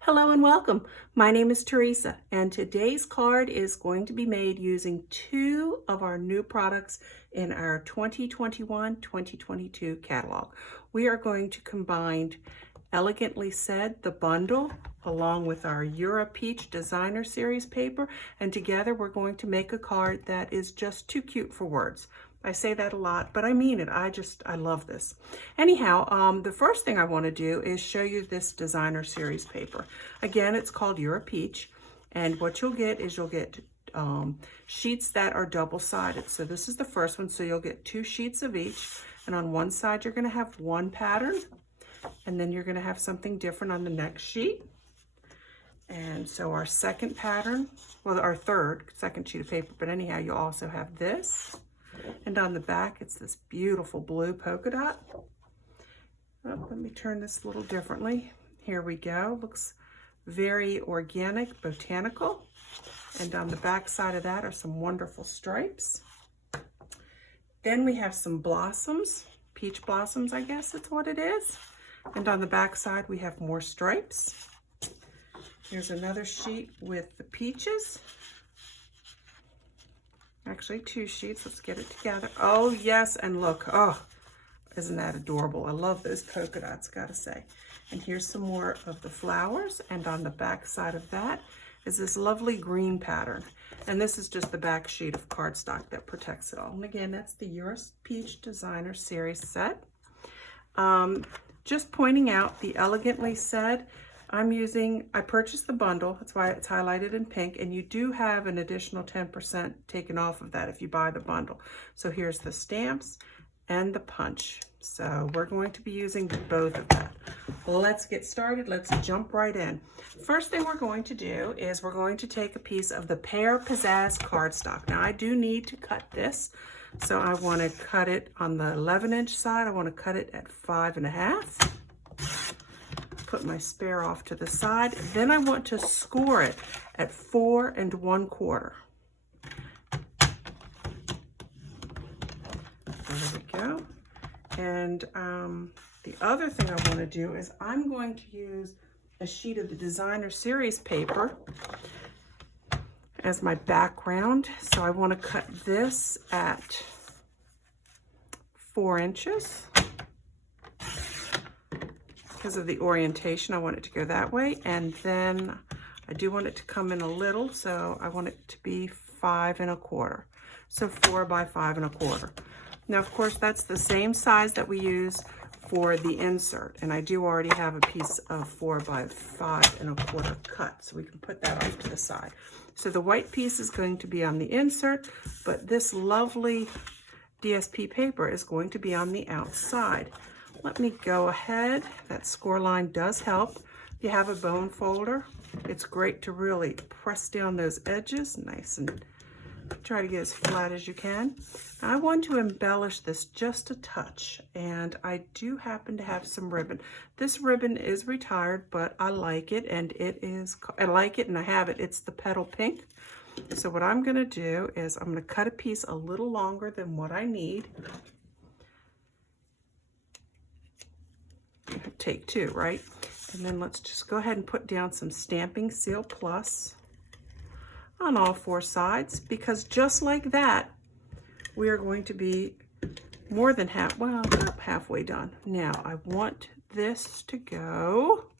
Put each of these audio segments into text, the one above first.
Hello and welcome. My name is Teresa, and today's card is going to be made using two of our new products in our 2021-2022 catalog. We are going to combine Elegantly Said, the bundle, along with our Euro Peach Designer Series paper, and together we're going to make a card that is just too cute for words. I say that a lot, but I mean it. I love this. Anyhow, the first thing I want to do is show you this designer series paper. Again, it's called Euro Peach, and what you'll get is sheets that are double-sided. So this is the first one, so you'll get 2 sheets of each, and on one side you're going to have one pattern, and then you're going to have something different on the next sheet. And so our second pattern, well, our second sheet of paper, but anyhow, you'll also have this. And on the back, it's this beautiful blue polka dot. Oh, let me turn this a little differently. Here we go. Looks very organic, botanical. And on the back side of that are some wonderful stripes. Then we have some blossoms, peach blossoms, I guess that's what it is. And on the back side, we have more stripes. Here's another sheet with the peaches. Actually, 2 sheets. Let's get it together. Oh, yes, and look. Oh, isn't that adorable? I love those polka dots, gotta say. And here's some more of the flowers. And on the back side of that is this lovely green pattern. And this is just the back sheet of cardstock that protects it all. And again, that's the Euro Peach Designer Series set. Just pointing out the Elegantly Said, I purchased the bundle, that's why it's highlighted in pink, and you do have an additional 10% taken off of that if you buy the bundle. So here's the stamps and the punch. So we're going to be using both of that. Let's get started. Let's jump right in. First thing we're going to do is we're going to take a piece of the Pear Pizzazz cardstock. Now I do need to cut this, so I want to cut it on the 11-inch side. I want to cut it at 5.5. Put my spare off to the side. Then I want to score it at 4 1/4. There we go. And the other thing I want to do is I'm going to use a sheet of the Designer Series paper as my background. So I want to cut this at 4 inches. Because of the orientation, I want it to go that way, and then I do want it to come in a little, so I want it to be 5 1/4. So 4 by 5 1/4. Now, of course, that's the same size that we use for the insert, and I do already have a piece of 4 by 5 1/4 cut, so we can put that off to the side. So the white piece is going to be on the insert, but this lovely DSP paper is going to be on the outside. Let me go ahead. That score line does help. If you have a bone folder, it's great to really press down those edges nice and try to get as flat as you can. I want to embellish this just a touch, and I do happen to have some ribbon. This ribbon is retired, but I like it, and I like it and I have it. It's the petal pink. So what I'm gonna do is I'm gonna cut a piece a little longer than what I need. Take 2, right? And then let's just go ahead and put down some Stampin' Seal Plus on all 4 sides, because just like that, we are going to be more than halfway done. Now, I want this to go,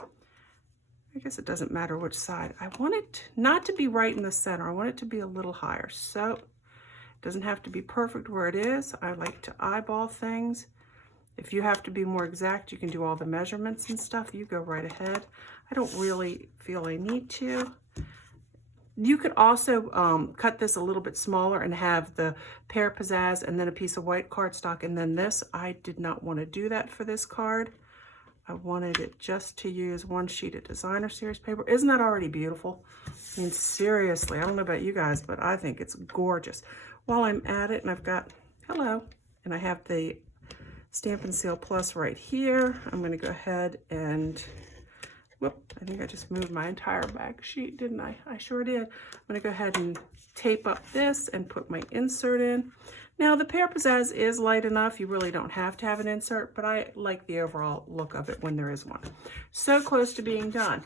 I guess it doesn't matter which side. I want it not to be right in the center. I want it to be a little higher. So, it doesn't have to be perfect where it is. I like to eyeball things. If you have to be more exact, you can do all the measurements and stuff. You go right ahead. I don't really feel I need to. You could also cut this a little bit smaller and have the Pear Pizzazz and then a piece of white cardstock and then this. I did not want to do that for this card. I wanted it just to use 1 sheet of Designer Series paper. Isn't that already beautiful? I mean, seriously, I don't know about you guys, but I think it's gorgeous. While I'm at it, and I've got, hello, and I have the Stampin' Seal Plus right here. I'm going to go ahead and, whoop, I think I just moved my entire back sheet, didn't I? I sure did. I'm going to go ahead and tape up this and put my insert in. Now the Pear Pizzazz is light enough, you really don't have to have an insert, but I like the overall look of it when there is one. So close to being done.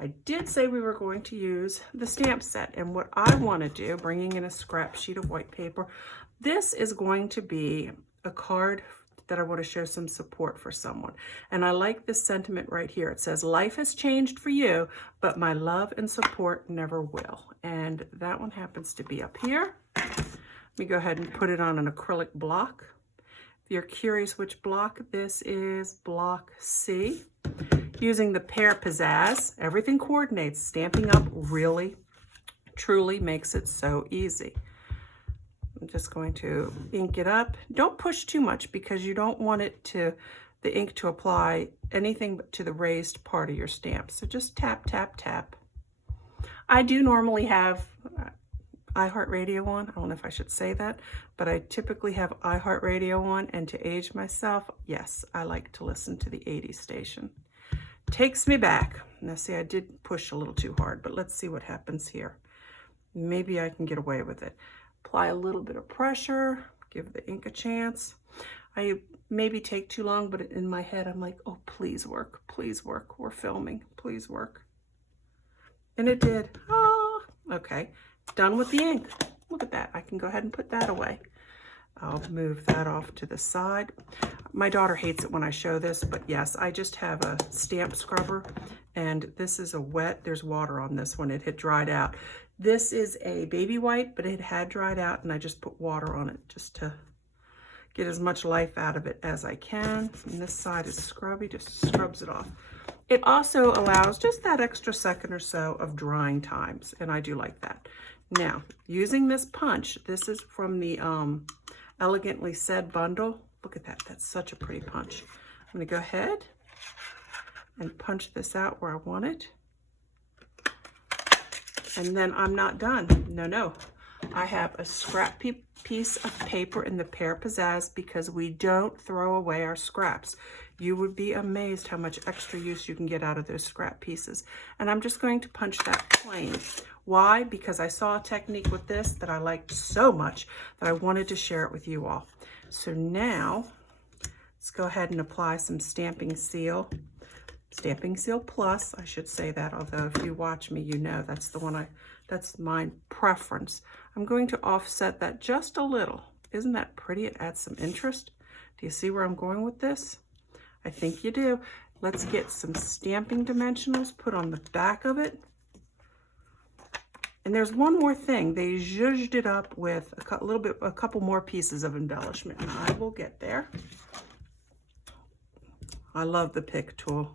I did say we were going to use the stamp set, and what I want to do, bringing in a scrap sheet of white paper, this is going to be a card that I want to show some support for someone. And I like this sentiment right here. It says, life has changed for you, but my love and support never will. And that one happens to be up here. Let me go ahead and put it on an acrylic block. If you're curious which block, this is block C. Using the Pear Pizzazz, everything coordinates. Stamping Up really, truly makes it so easy. I'm just going to ink it up. Don't push too much because you don't want it to, the ink to apply anything but to the raised part of your stamp. So just tap, tap, tap. I do normally have iHeartRadio on. I don't know if I should say that, but I typically have iHeartRadio on, and to age myself, yes, I like to listen to the 80s station. Takes me back. Now see, I did push a little too hard, but let's see what happens here. Maybe I can get away with it. Apply a little bit of pressure, give the ink a chance. I maybe take too long, but in my head, I'm like, oh, please work, we're filming, please work. And it did. Oh, okay. Done with the ink. Look at that. I can go ahead and put that away. I'll move that off to the side. My daughter hates it when I show this, but yes, I just have a stamp scrubber, and this is a wet, there's water on this one. It had dried out. This is a baby white, but it had dried out, and I just put water on it just to get as much life out of it as I can. And this side is scrubby, just scrubs it off. It also allows just that extra second or so of drying times, and I do like that. Now, using this punch, this is from the Elegantly Said bundle. Look at that, that's such a pretty punch. I'm gonna go ahead and punch this out where I want it. And then I'm not done. No. I have a scrap piece of paper in the Pear Pizzazz because we don't throw away our scraps. You would be amazed how much extra use you can get out of those scrap pieces. And I'm just going to punch that plain. Why? Because I saw a technique with this that I liked so much that I wanted to share it with you all. So now, let's go ahead and apply some Stamping Seal. Stamping Seal Plus, I should say that, although if you watch me, you know that's the one that's my preference. I'm going to offset that just a little. Isn't that pretty? It adds some interest. Do you see where I'm going with this? I think you do. Let's get some stamping dimensionals put on the back of it. And there's one more thing. They zhuzhed it up with a couple more pieces of embellishment. And I will get there. I love the pick tool.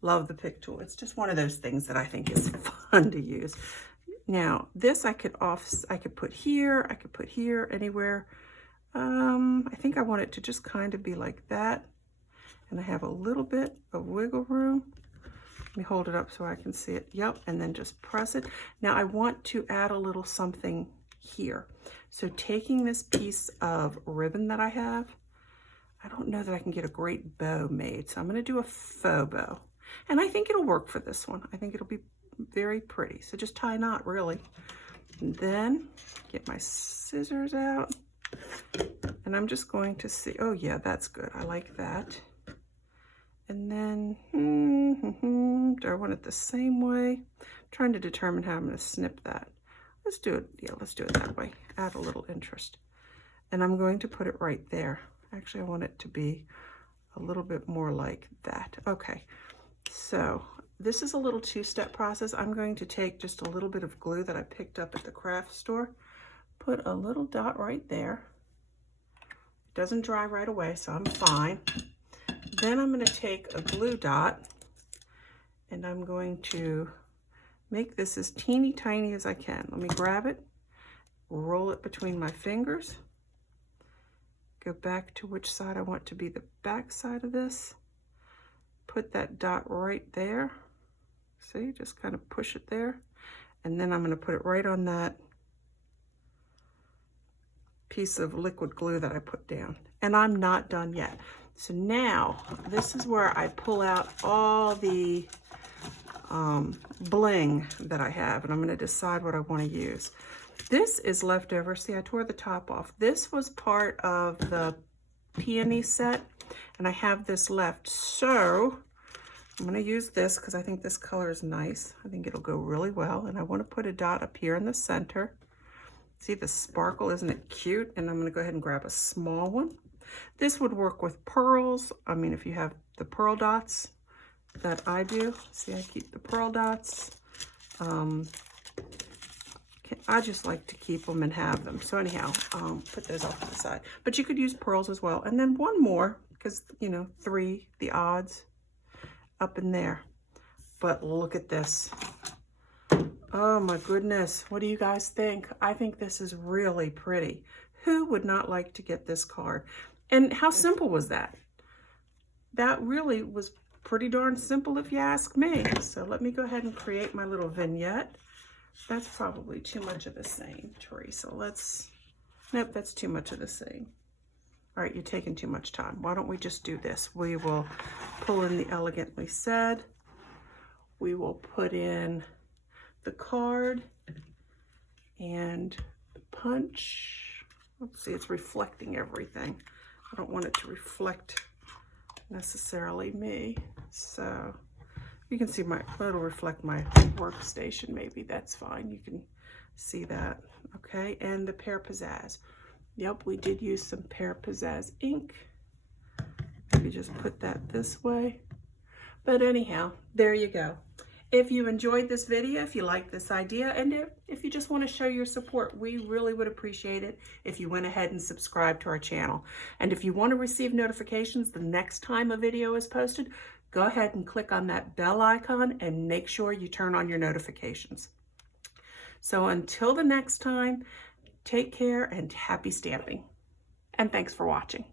Love the pick tool. It's just one of those things that I think is fun to use. Now, this I could put here, I could put here, anywhere. I think I want it to just kind of be like that. And I have a little bit of wiggle room. Let me hold it up so I can see it. Yep, and then just press it. Now I want to add a little something here. So taking this piece of ribbon that I have, I don't know that I can get a great bow made, so I'm gonna do a faux bow. And I think it'll work for this one. I think it'll be very pretty. So just tie a knot, really. And then get my scissors out. And I'm just going to see, oh yeah, that's good. I like that. And then, do I want it the same way? I'm trying to determine how I'm going to snip that. Let's do it, yeah, let's do it that way. Add a little interest. And I'm going to put it right there. Actually, I want it to be a little bit more like that. Okay, so this is a little two-step process. I'm going to take just a little bit of glue that I picked up at the craft store, put a little dot right there. It doesn't dry right away, so I'm fine. Then I'm going to take a glue dot and I'm going to make this as teeny tiny as I can. Let me grab it, roll it between my fingers, go back to which side I want to be the back side of this, put that dot right there. See, just kind of push it there. And then I'm going to put it right on that piece of liquid glue that I put down. And I'm not done yet. So now, this is where I pull out all the bling that I have, and I'm going to decide what I want to use. This is leftover. See, I tore the top off. This was part of the peony set, and I have this left. So I'm going to use this because I think this color is nice. I think it'll go really well. And I want to put a dot up here in the center. See the sparkle, isn't it cute? And I'm going to go ahead and grab a small one. This would work with pearls. I mean, if you have the pearl dots that I do. See, I keep the pearl dots. I just like to keep them and have them. So anyhow, put those off to the side. But you could use pearls as well. And then one more, because, you know, 3, the odds, up in there. But look at this. Oh my goodness. What do you guys think? I think this is really pretty. Who would not like to get this card? And how simple was that? That really was pretty darn simple if you ask me. So let me go ahead and create my little vignette. That's probably too much of the same, Teresa. Nope, that's too much of the same. All right, you're taking too much time. Why don't we just do this? We will pull in the Elegantly Said. We will put in the card and the punch. Let's see, it's reflecting everything. I don't want it to reflect necessarily me. So you can see it'll reflect my workstation maybe. That's fine. You can see that. Okay, and the Pear Pizzazz. Yep, we did use some Pear Pizzazz ink. Maybe just put that this way. But anyhow, there you go. If you enjoyed this video, if you like this idea, and if you just want to show your support, we really would appreciate it if you went ahead and subscribed to our channel. And if you want to receive notifications the next time a video is posted, go ahead and click on that bell icon and make sure you turn on your notifications. So until the next time, take care and happy stamping. And thanks for watching.